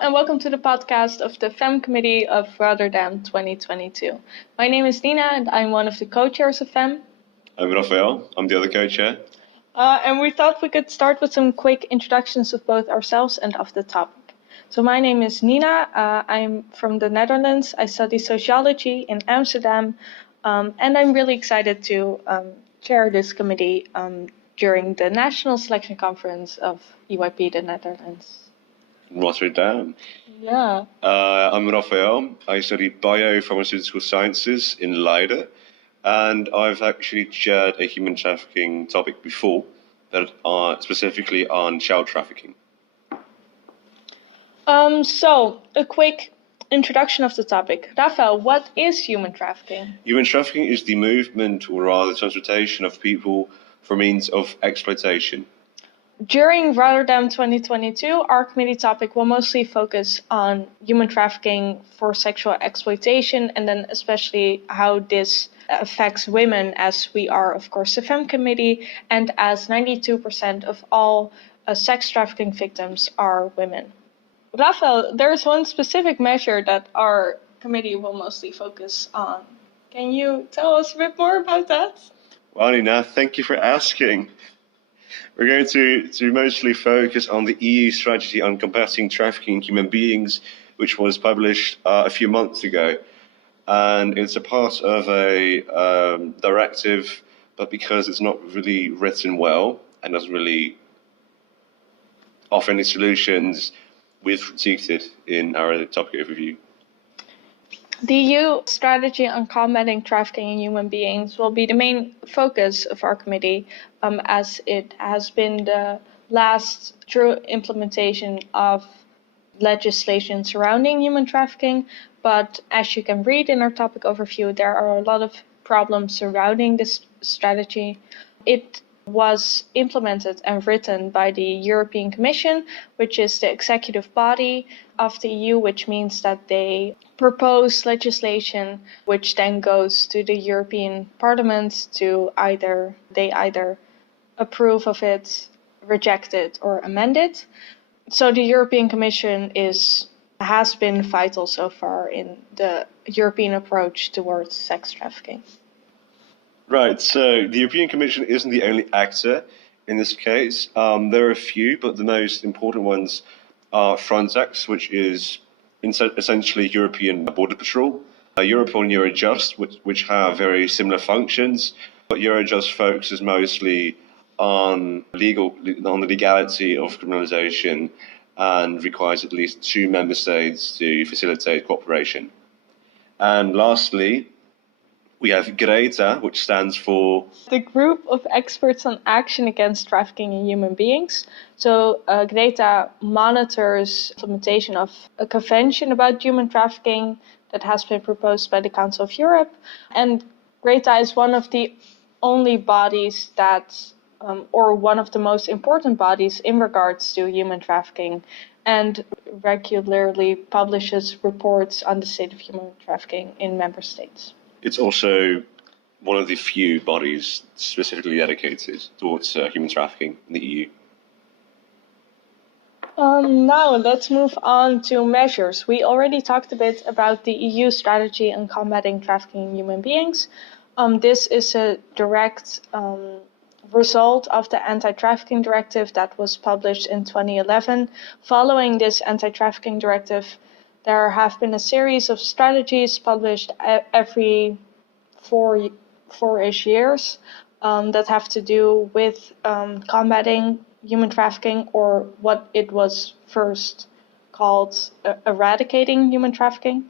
and welcome to the podcast of the Femm Committee of Rotterdam 2022. My name is Nina and I'm one of the co-chairs of Femm. I'm Raphael, I'm the other co-chair. And we thought we could start with some quick introductions of both ourselves and of the topic. So my name is Nina, I'm from the Netherlands, I study sociology in Amsterdam, and I'm really excited to chair this committee during the National Selection Conference of EYP the Netherlands. Rotterdam. Yeah. I'm Raphael. I study biopharmaceutical sciences in Leiden, and I've actually chaired a human trafficking topic before, that are specifically on child trafficking. So a quick introduction of the topic. Raphael, what is human trafficking? Human trafficking is the movement, or rather transportation of people for means of exploitation. During Rotterdam 2022, our committee topic will mostly focus on human trafficking for sexual exploitation, and then especially how this affects women, as we are, of course, the Femm committee, and as 92% of all sex trafficking victims are women. Raphael, there's one specific measure that our committee will mostly focus on. Can you tell us a bit more about that? Well, Nina, thank you for asking. We're going to mostly focus on the EU strategy on combating trafficking in human beings, which was published a few months ago. And it's a part of a directive, but because it's not really written well and doesn't really offer any solutions, we've critiqued it in our topic overview. The EU strategy on combating trafficking in human beings will be the main focus of our committee, as it has been the last true implementation of legislation surrounding human trafficking. But as you can read in our topic overview, there are a lot of problems surrounding this strategy. It was implemented and written by the European Commission, which is the executive body of the EU, which means that they propose legislation which then goes to the European Parliament to either approve of it, reject it, or amend it. So the European Commission has been vital so far in the European approach towards sex trafficking. Right, so the European Commission isn't the only actor in this case. There are a few, but the most important ones are Frontex, which is essentially European Border Patrol, Europol and Eurojust, which have very similar functions, but Eurojust focuses mostly on the legality of criminalization and requires at least 2 member states to facilitate cooperation. And lastly, we have Greta, which stands for the Group of Experts on Action Against Trafficking in Human Beings. So Greta monitors implementation of a convention about human trafficking that has been proposed by the Council of Europe. And Greta is one of the only bodies or one of the most important bodies in regards to human trafficking, and regularly publishes reports on the state of human trafficking in member states. It's also one of the few bodies specifically dedicated towards human trafficking in the EU. Now let's move on to measures. We already talked a bit about the EU strategy on combating trafficking in human beings. This is a direct result of the anti-trafficking directive that was published in 2011. Following this anti-trafficking directive, there have been a series of strategies published every four-ish years that have to do with combating human trafficking, or what it was first called eradicating human trafficking.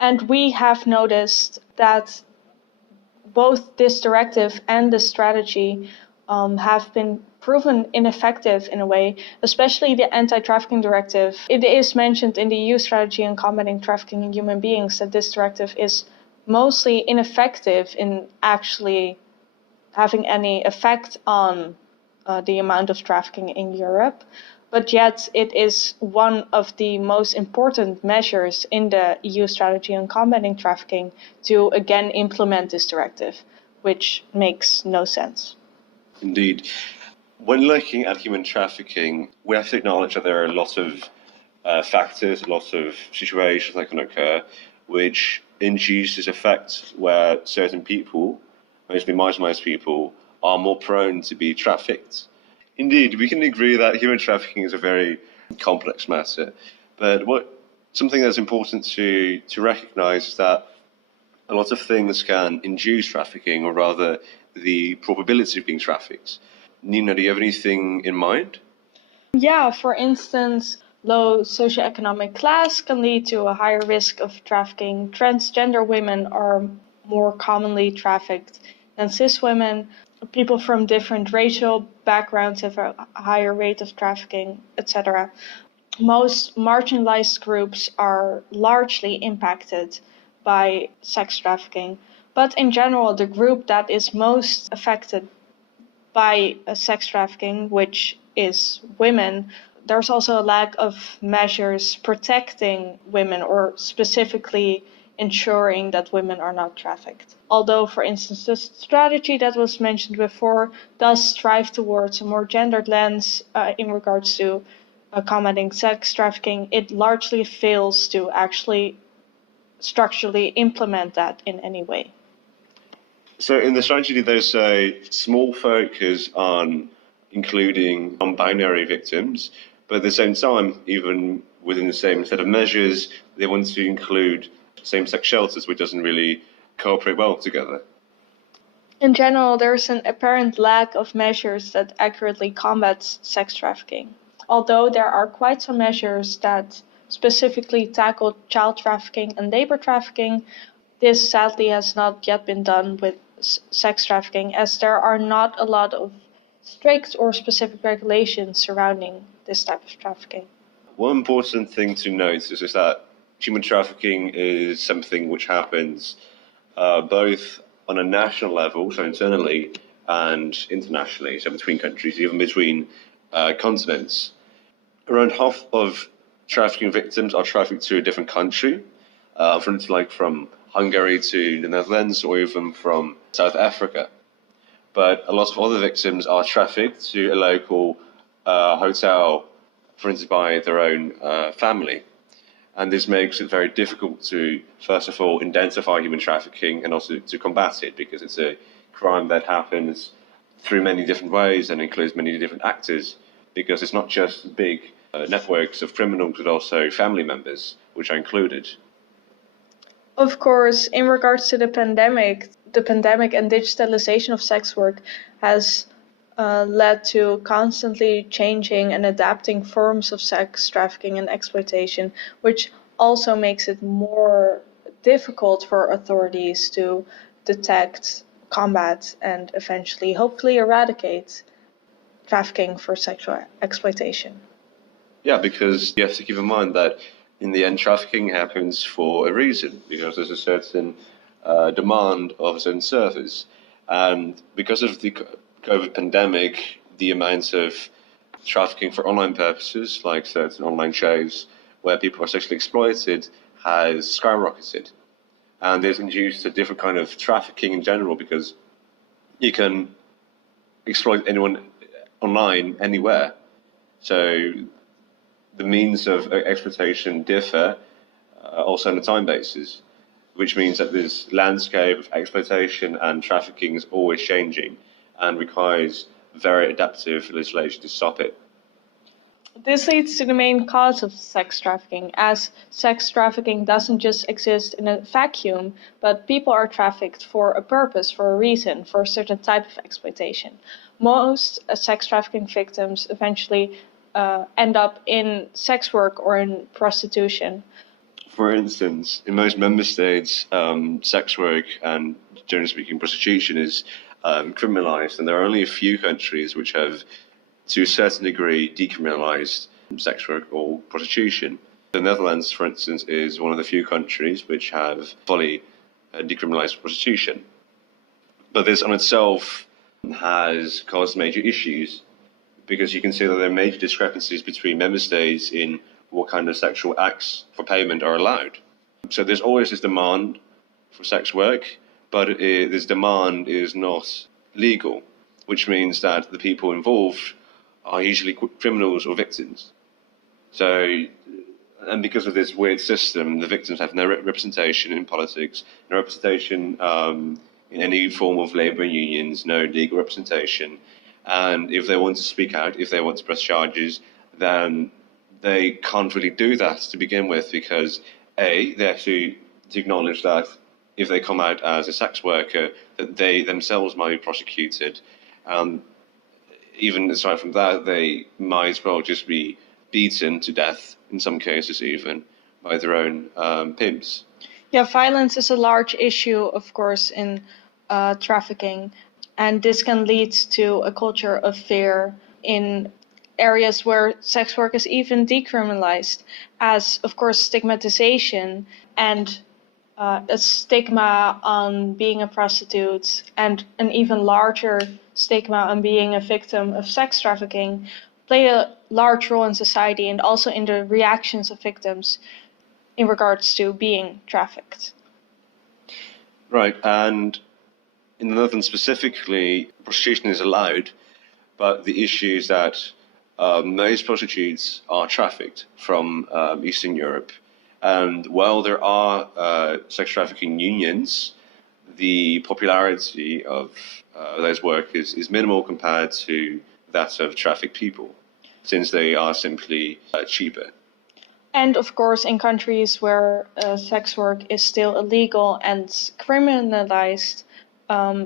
And we have noticed that both this directive and the strategy have been proven ineffective in a way, especially the anti-trafficking directive. It is mentioned in the EU strategy on combating trafficking in human beings that this directive is mostly ineffective in actually having any effect on the amount of trafficking in Europe. But yet it is one of the most important measures in the EU strategy on combating trafficking to again implement this directive, which makes no sense. Indeed. When looking at human trafficking, we have to acknowledge that there are a lot of factors, a lot of situations that can occur, which induce this effect where certain people, mostly marginalized people, are more prone to be trafficked. Indeed, we can agree that human trafficking is a very complex matter, but something that's important to recognize is that a lot of things can induce trafficking, or rather the probability of being trafficked. Nina, do you have anything in mind? Yeah, for instance, low socioeconomic class can lead to a higher risk of trafficking. Transgender women are more commonly trafficked than cis women. People from different racial backgrounds have a higher rate of trafficking, etc. Most marginalized groups are largely impacted by sex trafficking, but in general, the group that is most affected by sex trafficking, which is women, there's also a lack of measures protecting women or specifically ensuring that women are not trafficked. Although, for instance, the strategy that was mentioned before does strive towards a more gendered lens in regards to combating sex trafficking, it largely fails to actually structurally implement that in any way. So in the strategy, there's a small focus on including non-binary victims, but at the same time, even within the same set of measures, they want to include same-sex shelters, which doesn't really cooperate well together. In general, there's an apparent lack of measures that accurately combat sex trafficking. Although there are quite some measures that specifically tackle child trafficking and labor trafficking, this sadly has not yet been done with sex trafficking, as there are not a lot of strict or specific regulations surrounding this type of trafficking. One important thing to note is that human trafficking is something which happens both on a national level, so internally, and internationally, so between countries, even between continents. Around half of trafficking victims are trafficked to a different country, from Hungary to the Netherlands, or even from South Africa. But a lot of other victims are trafficked to a local hotel, for instance, by their own family. And this makes it very difficult to, first of all, identify human trafficking and also to combat it, because it's a crime that happens through many different ways and includes many different actors, because it's not just big networks of criminals, but also family members, which are included. Of course, in regards to the pandemic and digitalization of sex work has led to constantly changing and adapting forms of sex trafficking and exploitation, which also makes it more difficult for authorities to detect, combat, and eventually, hopefully, eradicate trafficking for sexual exploitation. Yeah, because you have to keep in mind that in the end, trafficking happens for a reason, because there's a certain demand of a certain service. And because of the COVID pandemic, the amount of trafficking for online purposes, like certain online shows where people are sexually exploited, has skyrocketed. And this induced a different kind of trafficking in general, because you can exploit anyone online anywhere. So the means of exploitation differ also on a time basis, which means that this landscape of exploitation and trafficking is always changing and requires very adaptive legislation to stop it. This leads to the main cause of sex trafficking, as sex trafficking doesn't just exist in a vacuum, but people are trafficked for a purpose, for a reason, for a certain type of exploitation. Most sex trafficking victims eventually end up in sex work or in prostitution. For instance, in most member states, sex work and, generally speaking, prostitution is criminalized, and there are only a few countries which have, to a certain degree, decriminalized sex work or prostitution. The Netherlands, for instance, is one of the few countries which have fully decriminalized prostitution. But this on itself has caused major issues, because you can see that there are major discrepancies between member states in what kind of sexual acts for payment are allowed. So there's always this demand for sex work, but this demand is not legal, which means that the people involved are usually criminals or victims. So And because of this weird system, the victims have no representation in politics, no representation in any form of labour unions, no legal representation. And if they want to speak out, if they want to press charges, then they can't really do that to begin with, because A, they have to acknowledge that if they come out as a sex worker, that they themselves might be prosecuted. Even aside from that, they might as well just be beaten to death, in some cases even, by their own pimps. Yeah, violence is a large issue, of course, in trafficking, and this can lead to a culture of fear in areas where sex work is even decriminalized, as, of course, stigmatization and a stigma on being a prostitute and an even larger stigma on being a victim of sex trafficking play a large role in society and also in the reactions of victims in regards to being trafficked. Right, and in the Netherlands specifically, prostitution is allowed, but the issue is that most prostitutes are trafficked from Eastern Europe. And while there are sex trafficking unions, the popularity of those workers is minimal compared to that of trafficked people, since they are simply cheaper. And of course, in countries where sex work is still illegal and criminalized,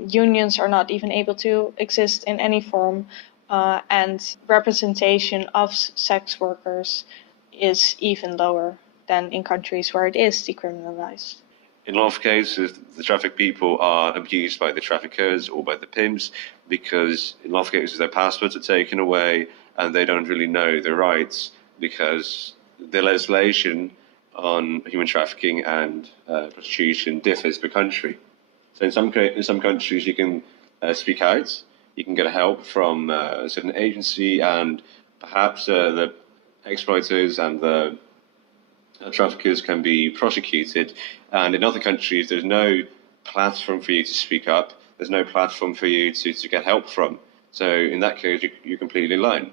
unions are not even able to exist in any form, and representation of sex workers is even lower than in countries where it is decriminalized. In a lot of cases, the trafficked people are abused by the traffickers or by the pimps, because in a lot of cases their passports are taken away and they don't really know their rights, because the legislation on human trafficking and prostitution differs per country. So in some countries you can speak out, you can get help from a certain agency, and perhaps the exploiters and the traffickers can be prosecuted. And in other countries, there's no platform for you to speak up. There's no platform for you to get help from. So in that case, you're completely alone.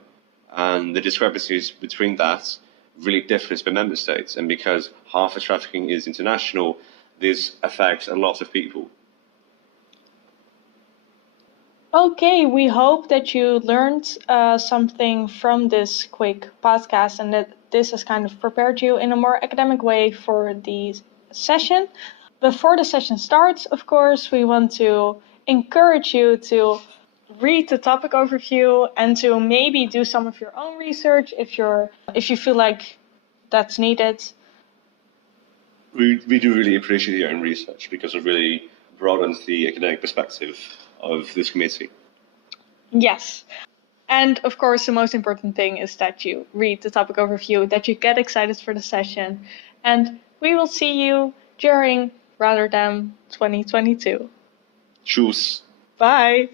And the discrepancies between that really differs per member states. And because half of trafficking is international, this affects a lot of people. Okay, we hope that you learned something from this quick podcast and that this has kind of prepared you in a more academic way for the session. Before the session starts, of course, we want to encourage you to read the topic overview and to maybe do some of your own research if you feel like that's needed. We do really appreciate your own research, because it really broadens the academic perspective of this committee. Yes. And of course, the most important thing is that you read the topic overview, that you get excited for the session, and we will see you during Rotterdam 2022. Tschüss. Bye.